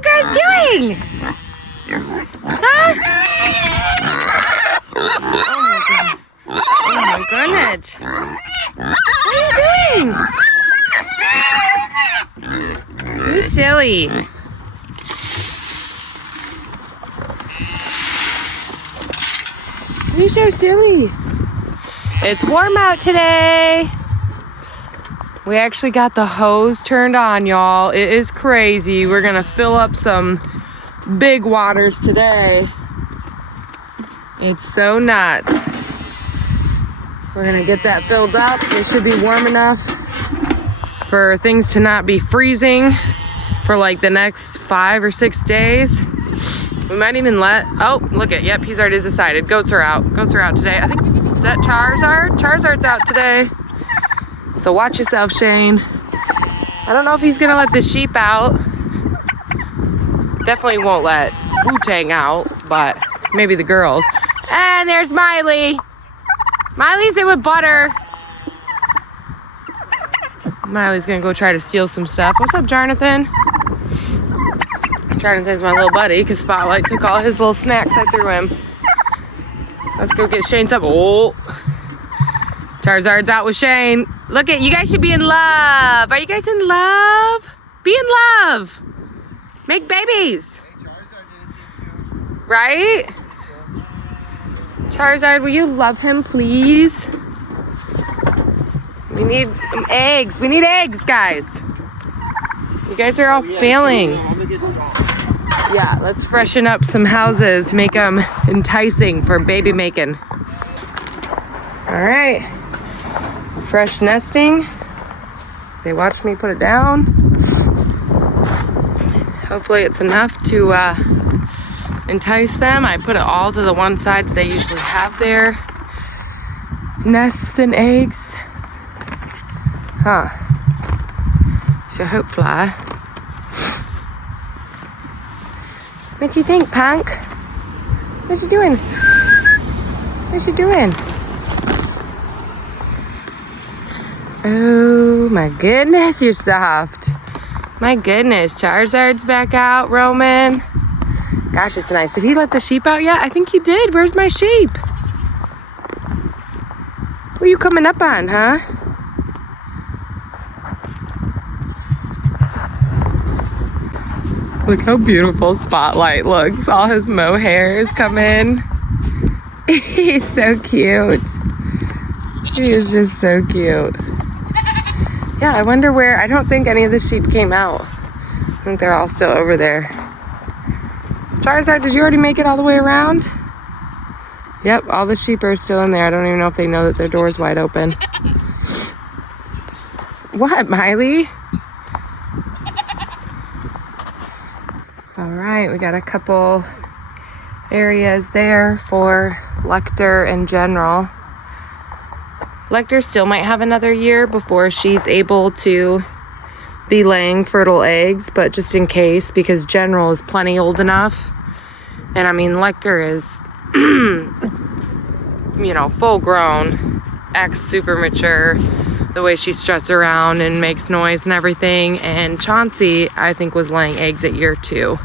you guys doing? Huh? Oh my goodness. What are you doing? You're silly. You're so silly. It's warm out today. We actually got the hose turned on, y'all. It is crazy. We're gonna fill up some big waters today. It's so nuts. We're gonna get that filled up. It should be warm enough for things to not be freezing for like the next 5 or 6 days. We might even oh, look at, yep, he's already decided. Goats are out. Goats are out today. I think, is that Charizard? Charizard's out today. So watch yourself, Shane. I don't know if he's gonna let the sheep out. Definitely won't let Wu-Tang out, but maybe the girls. And there's Miley. Miley's in with butter. Miley's gonna go try to steal some stuff. What's up, Jonathan? Jonathan's my little buddy because Spotlight took all his little snacks I threw him. Let's go get Shane some. Oh, Charizard's out with Shane. Look at, you guys should be in love. Are you guys in love? Be in love. Make babies. Right? Charizard, will you love him, please? We need eggs. We need eggs, guys. You guys are all failing. Yeah, let's freshen up some houses. Make them enticing for baby making. All right. Fresh nesting. They watch me put it down. Hopefully it's enough to entice them. I put it all to the one side that they usually have their nests and eggs. Huh. So hopefully. What you think, Punk? What you doing? What you doing? Oh my goodness, you're soft. My goodness, Charizard's back out roaming. Gosh, it's nice. Did he let the sheep out yet? I think he did. Where's my sheep? What are you coming up on, huh? Look how beautiful Spotlight looks. All his mohair is coming. He's so cute. He is just so cute. Yeah, I wonder where, I don't think any of the sheep came out. I think they're all still over there. Charizard, did you already make it all the way around? Yep, all the sheep are still in there. I don't even know if they know that their door's wide open. What, Miley? All right, we got a couple areas there for Lecter in general. Lecter still might have another year before she's able to be laying fertile eggs, but just in case, because General is plenty old enough. And I mean, Lecter is, you know, full grown, super mature, the way she struts around and makes noise and everything. And Chauncey, I think, was laying eggs at year 2.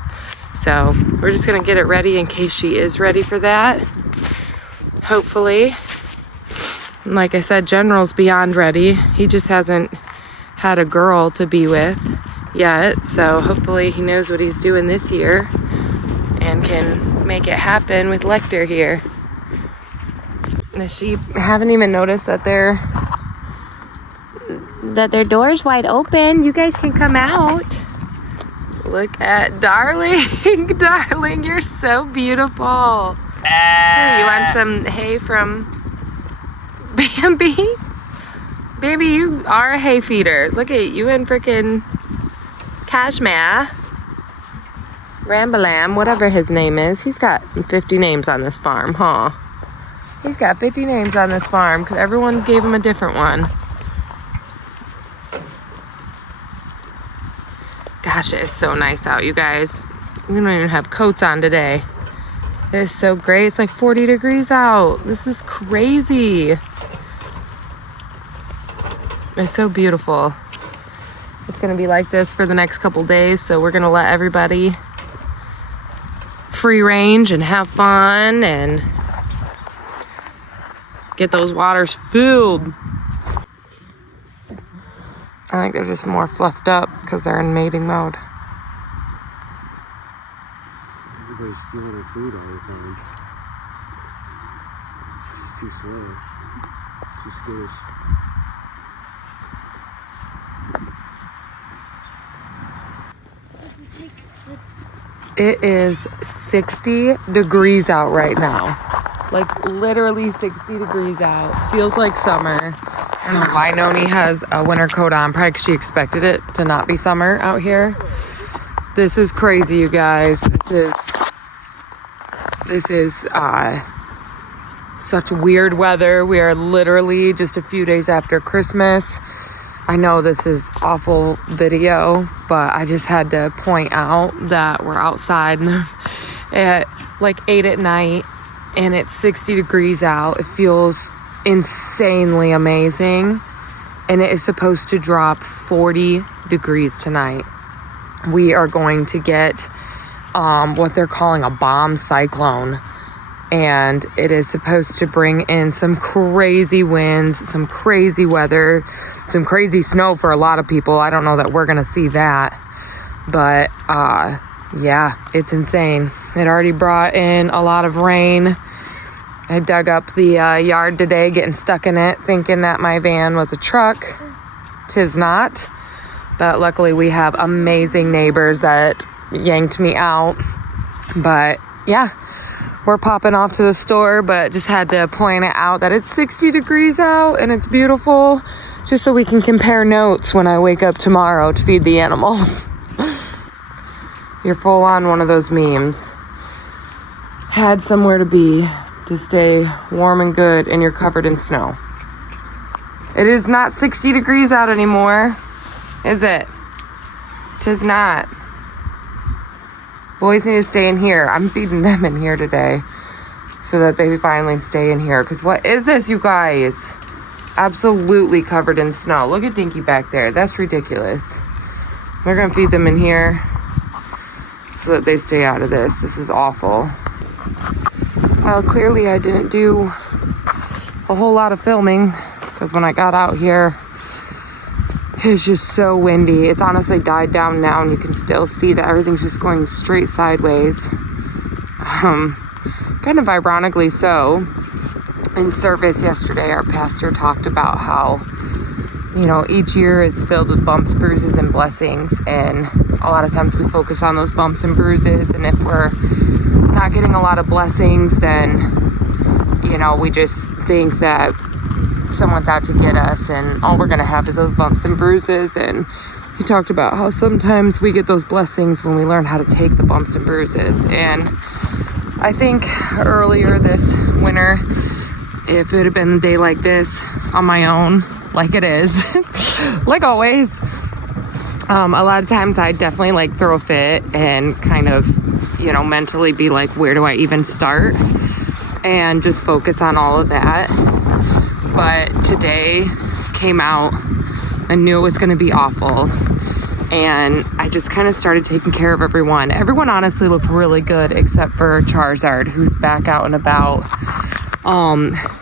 So we're just gonna get it ready in case she is ready for that, hopefully. And like I said, General's beyond ready. He just hasn't had a girl to be with yet, so hopefully he knows what he's doing this year and can make it happen with Lecter here. The sheep haven't even noticed that their door's wide open. You guys can come out. Look at Darling. Darling, you're so beautiful. Hey, you want some hay from Bambi? Baby, you are a hay feeder. Look at you and frickin' Cashmere. Rambalam, whatever his name is. He's got 50 names on this farm, huh? He's got 50 names on this farm because everyone gave him a different one. Gosh, it is so nice out, you guys. We don't even have coats on today. It is so great. It's like 40 degrees out. This is crazy. It's so beautiful. It's gonna be like this for the next couple days, so we're gonna let everybody free range and have fun and get those waters filled. I think they're just more fluffed up because they're in mating mode. Everybody's stealing their food all the time. This is too slow. Too skittish. It is 60 degrees out right now. Like literally 60 degrees out. Feels like summer. I don't know why Noni has a winter coat on. Probably because she expected it to not be summer out here. This is crazy, you guys. This is such weird weather. We are literally just a few days after Christmas. I know this is awful video, but I just had to point out that we're outside at like 8 at night and it's 60 degrees out. It feels insanely amazing. And it is supposed to drop 40 degrees tonight. We are going to get what they're calling a bomb cyclone. And it is supposed to bring in some crazy winds, some crazy weather, some crazy snow for a lot of people. I don't know that we're going to see that. But, yeah, it's insane. It already brought in a lot of rain. I dug up the yard today, getting stuck in it, thinking that my van was a truck. 'Tis not. But luckily we have amazing neighbors that yanked me out. But, yeah. We're popping off to the store, but just had to point it out that it's 60 degrees out and it's beautiful, just so we can compare notes when I wake up tomorrow to feed the animals. You're full on one of those memes. Had somewhere to be to stay warm and good, and you're covered in snow. It is not 60 degrees out anymore, is it? 'Tis not. Boys need to stay in here. I'm feeding them in here today so that they finally stay in here. Because what is this, you guys? Absolutely covered in snow. Look at Dinky back there. That's ridiculous. We're going to feed them in here so that they stay out of this. This is awful. Well, clearly I didn't do a whole lot of filming because when I got out here, it's just so windy. It's honestly died down now and you can still see that everything's just going straight sideways. Kind of ironically so. In service yesterday, our pastor talked about how, you know, each year is filled with bumps, bruises, and blessings. And a lot of times we focus on those bumps and bruises. And if we're not getting a lot of blessings, then, you know, we just think that someone's out to get us and all we're gonna have is those bumps and bruises. And he talked about how sometimes we get those blessings when we learn how to take the bumps and bruises. And I think earlier this winter, if it had been a day like this on my own, like it is, like always, a lot of times I definitely like throw a fit and kind of, you know, mentally be like, where do I even start? And just focus on all of that. But today came out, I knew it was going to be awful. And I just kind of started taking care of everyone. Everyone honestly looked really good except for Charizard, who's back out and about.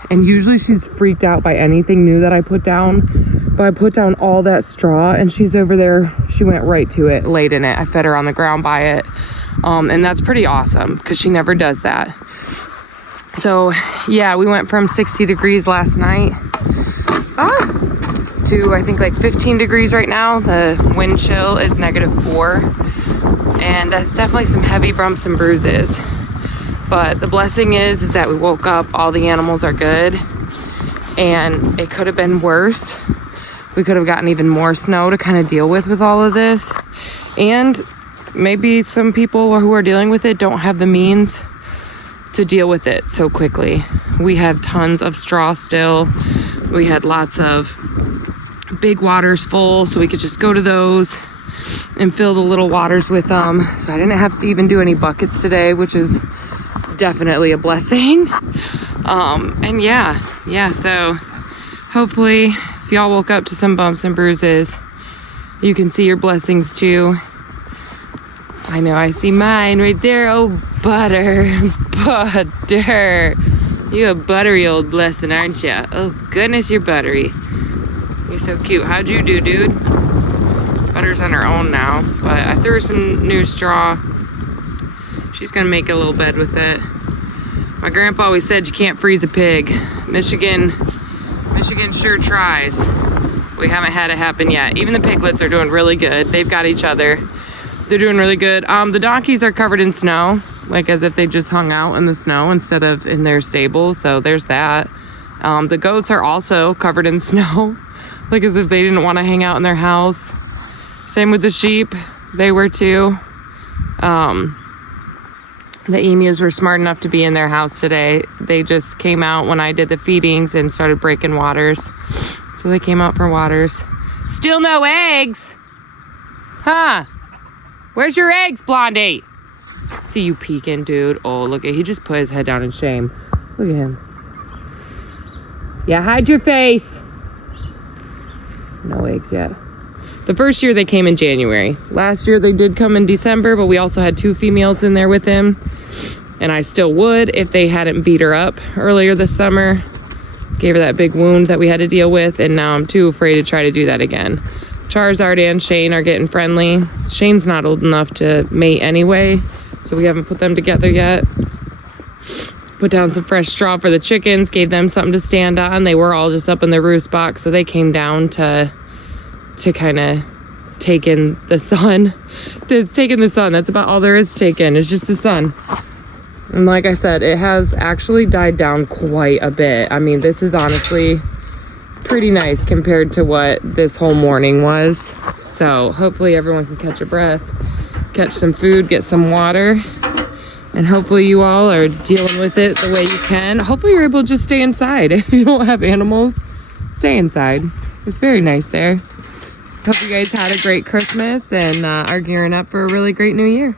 And usually she's freaked out by anything new that I put down. But I put down all that straw and she's over there. She went right to it, laid in it. I fed her on the ground by it. And that's pretty awesome because she never does that. So yeah, we went from 60 degrees last night to I think like 15 degrees right now. The wind chill is -4 and that's definitely some heavy bumps and bruises. But the blessing is that we woke up, all the animals are good, and it could have been worse. We could have gotten even more snow to kind of deal with all of this. And maybe some people who are dealing with it don't have the means to deal with it so quickly. We have tons of straw still. We had lots of big waters full, so we could just go to those and fill the little waters with them. So I didn't have to even do any buckets today, which is definitely a blessing. And yeah, so hopefully if y'all woke up to some bumps and bruises, you can see your blessings too. I know, I see mine right there. Oh, Butter. Butter. You a buttery old blessing, aren't you? Oh, goodness, you're buttery. You're so cute. How'd you do, dude? Butter's on her own now, but I threw her some new straw. She's gonna make a little bed with it. My grandpa always said you can't freeze a pig. Michigan sure tries. We haven't had it happen yet. Even the piglets are doing really good. They've got each other. They're doing really good. The donkeys are covered in snow, like as if they just hung out in the snow instead of in their stable. So there's that. The goats are also covered in snow, like as if they didn't want to hang out in their house. Same with the sheep. They were too. The emus were smart enough to be in their house today. They just came out when I did the feedings and started breaking waters. So they came out for waters. Still no eggs? Huh? Where's your eggs, Blondie? See you peeking, dude. Oh, look at, he just put his head down in shame. Look at him. Yeah, hide your face. No eggs yet. The first year they came in January. Last year they did come in December, but we also had 2 females in there with him. And I still would if they hadn't beat her up earlier this summer. Gave her that big wound that we had to deal with, and now I'm too afraid to try to do that again. Charizard and Shane are getting friendly. Shane's not old enough to mate anyway, so we haven't put them together yet. Put down some fresh straw for the chickens, gave them something to stand on. They were all just up in the roost box, so they came down to kind of take in the sun. That's about all there is to take in, is just the sun. And like I said, it has actually died down quite a bit. I mean, this is honestly pretty nice compared to what this whole morning was. So hopefully everyone can catch a breath, catch some food, get some water, and hopefully you all are dealing with it the way you can. Hopefully you're able to just stay inside. If you don't have animals, stay inside. It's very nice there. Hope you guys had a great Christmas and are gearing up for a really great new year.